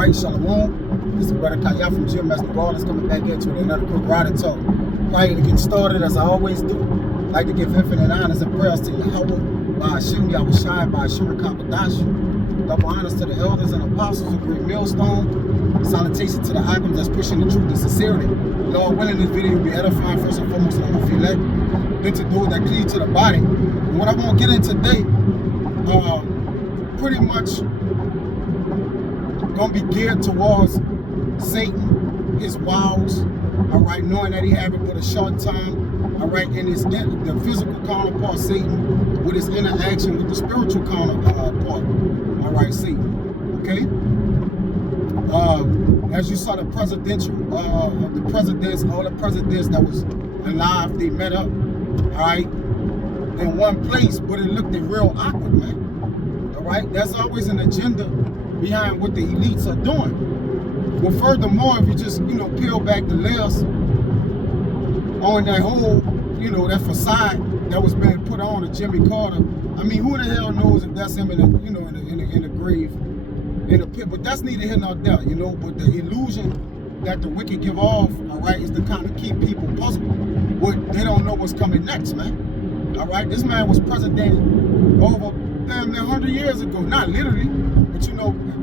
right, Shalom. This is Brother Kaya from GMS New Orleans coming back into another quick ride talk. Prior to getting started, as I always do, I'd like to give infinite honors and prayers to Yahweh, by Hashem, Yahweh Shai, by Hashem Kakadash. Double honors to the elders and apostles of Great Millstone. Salutation to the icons that's pushing the truth and sincerity. Lord willing, this video will be edifying first and foremost on my feet. Then to do that cleave to the body. And what I'm going to get in today, pretty much going to be geared towards Satan, his wiles, all right, knowing that he have it but a short time, all right, and his the physical counterpart, Satan, with his interaction with the spiritual counterpart, all right, Satan, okay? As you saw the presidential, all the presidents that was alive, they met up, all right, in one place, but it looked real awkward, man, all right? There's always an agenda behind what the elites are doing. Well, furthermore, if you just, peel back the layers on that whole, that facade that was being put on to Jimmy Carter, I mean, who the hell knows if that's him in the grave, in the pit? But that's neither here nor there, But the illusion that the wicked give off, all right, is to kind of keep people puzzled. They don't know what's coming next, man. All right, this man was president over damn near 100 years ago, not literally,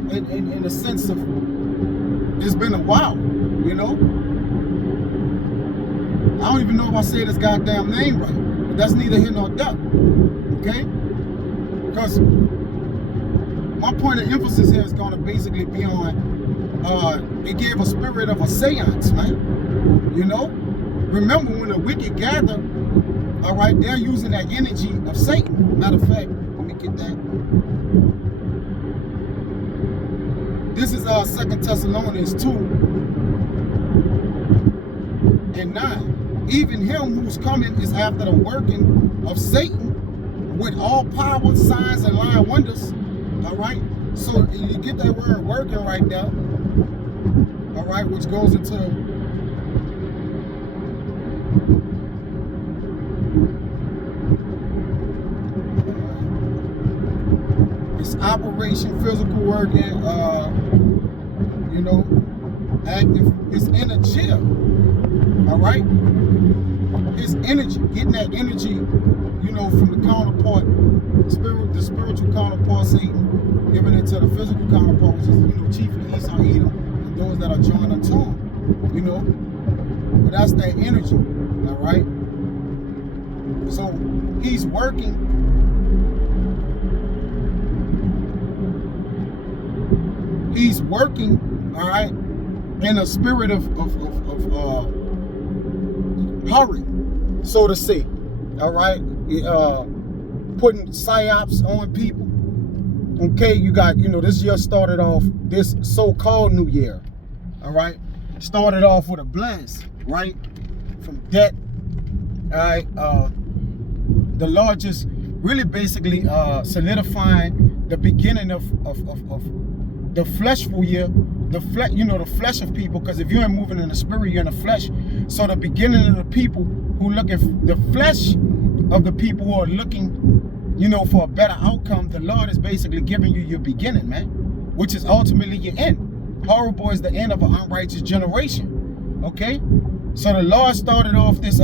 but in the sense of it's been a while, I don't even know if I say this goddamn name right, but that's neither here nor there, okay? Because my point of emphasis here is going to basically be on, it gave a spirit of a seance, man, Remember when the wicked gather, all right, they're using that energy of Satan. Matter of fact, let me get that. This is 2 Thessalonians 2 and 9. Even him who's coming is after the working of Satan with all power, signs, and lying wonders. All right? So you get that word working right there. All right, which goes into it's operation, physical working, active, his energy, all right? His energy, getting that energy, from the counterpart, the spiritual counterpart, Satan, giving it to the physical counterpart, which is, chiefly Esau, Edom, and those that are joined unto him, But that's that energy, all right? So he's working. He's working, all right, in a spirit of hurry, so to say, all right, putting psyops on people. Okay, you got, this year started off, this so-called new year, all right, started off with a blast, right, from debt, all right, the largest, really basically solidifying the beginning of the fleshful year, the flesh of people, because if you ain't moving in the spirit, you're in the flesh. So the beginning of the people who looking, the flesh of the people who are looking, for a better outcome, the Lord is basically giving you your beginning, man, which is ultimately your end. Horrible is the end of an unrighteous generation. Okay, so the Lord started off this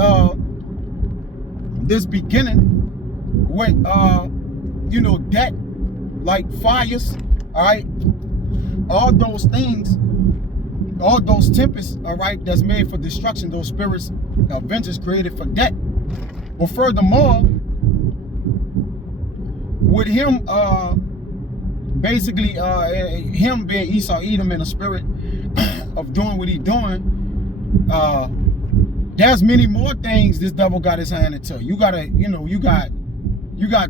this beginning with debt, like fires, all right. All those things, all those tempests, all right, that's made for destruction, those spirits, vengeance created for death. But furthermore, with him, basically, him being Esau, Edom in the spirit of doing what he's doing, there's many more things this devil got his hand into. You gotta, you got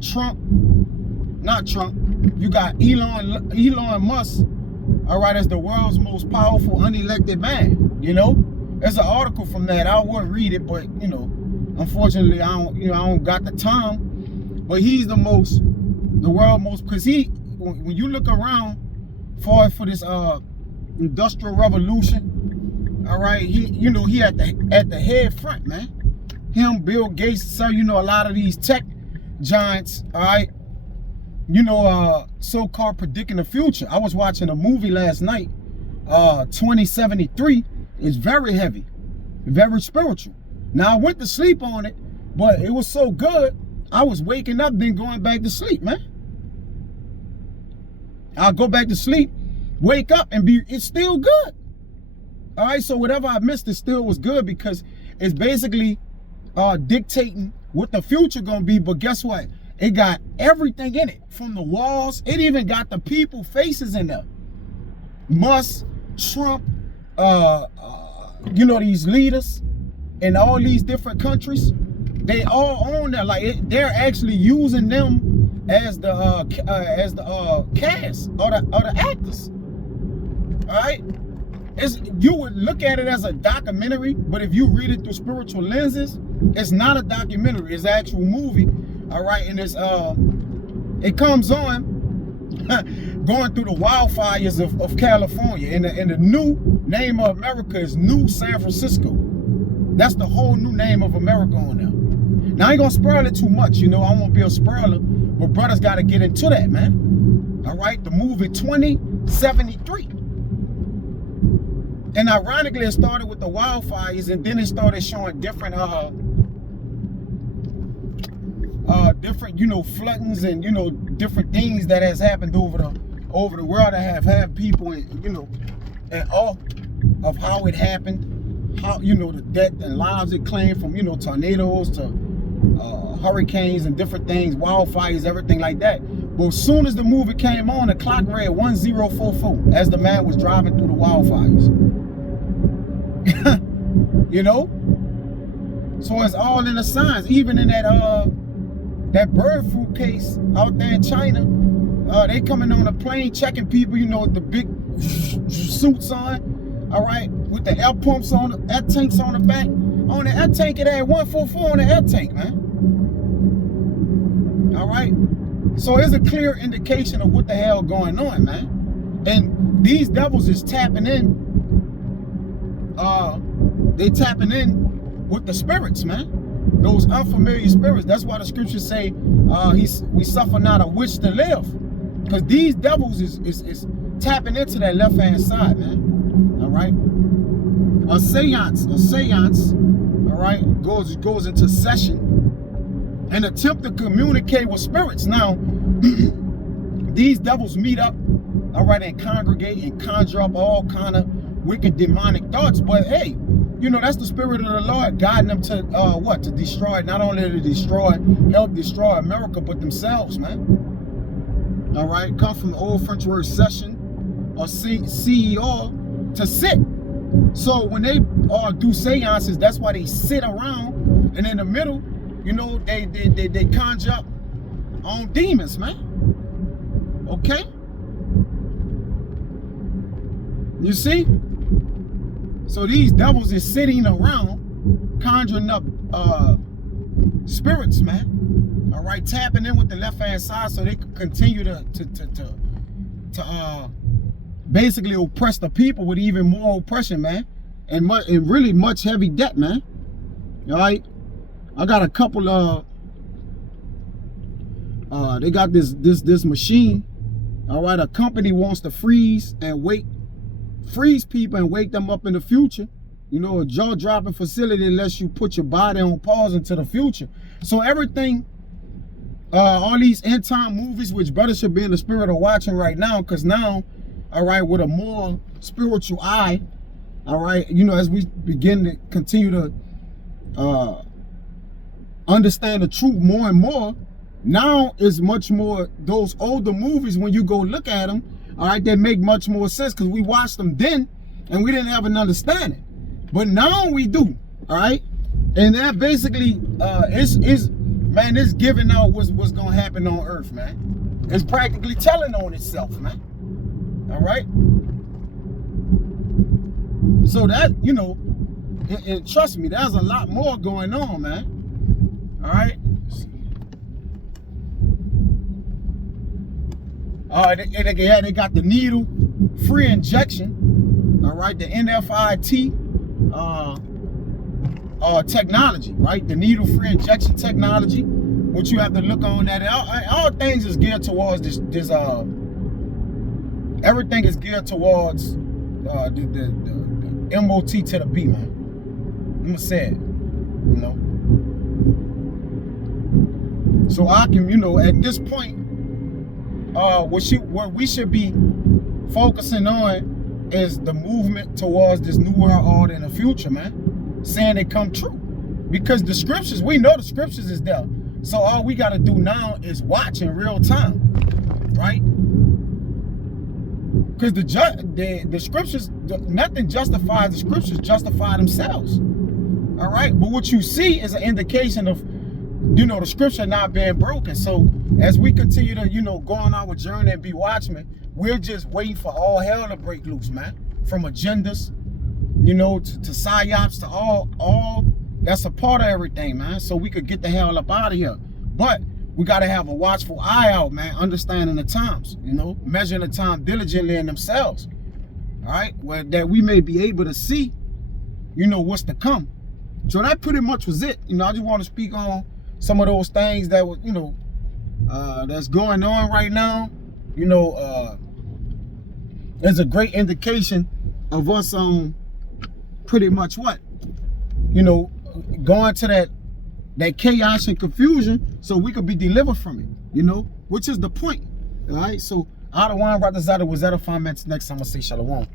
Trump, not Trump, you got Elon Musk, all right, as the world's most powerful unelected man. There's an article from that. I would read it, but unfortunately, I don't got the time. But he's the world most, because when you look around for this industrial revolution, all right, he at the head front, man. Him, Bill Gates, so a lot of these tech giants, all right, so-called predicting the future. I was watching a movie last night 2073 is very heavy, very spiritual. Now I went to sleep on it, but it was so good, I was waking up then going back to sleep, man. I'll go back to sleep, wake up, and it's still good. All right, so whatever I missed, it still was good because it's basically dictating what the future gonna be. But guess what? It got everything in it, from the walls. It even got the people faces in there. Musk, Trump, you know, these leaders in all these different countries, they all own that. Like they're actually using them as the cast or the actors. All right. You would look at it as a documentary, but if you read it through spiritual lenses, it's not a documentary, it's an actual movie. All right, and it comes on going through the wildfires of California, and the new name of America is New San Francisco. That's the whole new name of America on there. Now I ain't gonna spoil it too much, you know, I won't be a spoiler, but brothers gotta get into that, man. All right, the movie 2073. And ironically, it started with the wildfires, and then it started showing different, different, you know, floodings and, you know, different things that has happened over the world that have people, you know, and all of how it happened, how, you know, the death and lives it claimed from, you know, tornadoes to hurricanes and different things, wildfires, everything like that. But as soon as the movie came on, the clock read 1044 as the man was driving through the wildfires. You know, so it's all in the signs. Even in that bird flu case out there in China, they coming on a plane checking people, you know, with the big suits on, all right, with the air pumps on, the air tanks on the back. On the air tank, it had 144 on the air tank, man. All right, so it's a clear indication of what the hell going on, man. And these devils is tapping in. They tapping in with the spirits, man. Those unfamiliar spirits. That's why the scriptures say we suffer not a wish to live. Because these devils is tapping into that left-hand side, man. All right. A seance, all right, goes into session and attempt to communicate with spirits. Now, these devils meet up, all right, and congregate and conjure up all kind of wicked demonic thoughts. But hey, you know, that's the spirit of the Lord guiding them to what? To destroy, not only to help destroy America, but themselves, man. All right, come from the old French word session or CEO to sit. So when they do seances, that's why they sit around, and in the middle, you know, they conjure up on demons, man. Okay? You see? So these devils is sitting around conjuring up spirits, man. All right, tapping in with the left-hand side so they can continue to basically oppress the people with even more oppression, man, and really much heavy debt, man. All right, I got a couple of they got this machine. All right, a company wants to freeze people and wake them up in the future. You know, a jaw-dropping facility lets you put your body on pause into the future. So everything, all these end-time movies, which brothers should be in the spirit of watching right now, because now, all right, with a more spiritual eye, all right, you know, as we begin to continue to understand the truth more and more, now is much more those older movies, when you go look at them, all right, they make much more sense because we watched them then and we didn't have an understanding. But now we do, all right? And that basically man, it's giving out what's gonna happen on earth, man. It's practically telling on itself, man. All right? So that, you know, and trust me, there's a lot more going on, man. All right? They got the needle free injection, all right, the NFIT technology, right? The needle free injection technology, which you have to look on that. All things is geared towards this everything is geared towards the MOT to the B, man. I'm gonna say it, you know. So I can, you know, at this point, what we should be focusing on is the movement towards this new world order in the future, man. Saying it come true. Because the scriptures, we know the scriptures is there. So all we gotta do now is watch in real time, right? Because the scriptures, nothing justifies the scriptures, justify themselves. All right, but what you see is an indication of, you know, the scripture not being broken. So as we continue to, you know, go on our journey and be watchmen, we're just waiting for all hell to break loose, man. From agendas, you know, to psyops, to all that's a part of everything, man. So we could get the hell up out of here. But we got to have a watchful eye out, man, understanding the times, you know, measuring the time diligently in themselves, all right, where that we may be able to see, you know, what's to come. So that pretty much was it. You know, I just want to speak on some of those things that was, you know, that's going on right now. You know, there's a great indication of us pretty much what, you know, going to that chaos and confusion so we could be delivered from it, you know, which is the point. All right, so I don't want to write this out. It was edifying. Next time I say shalom.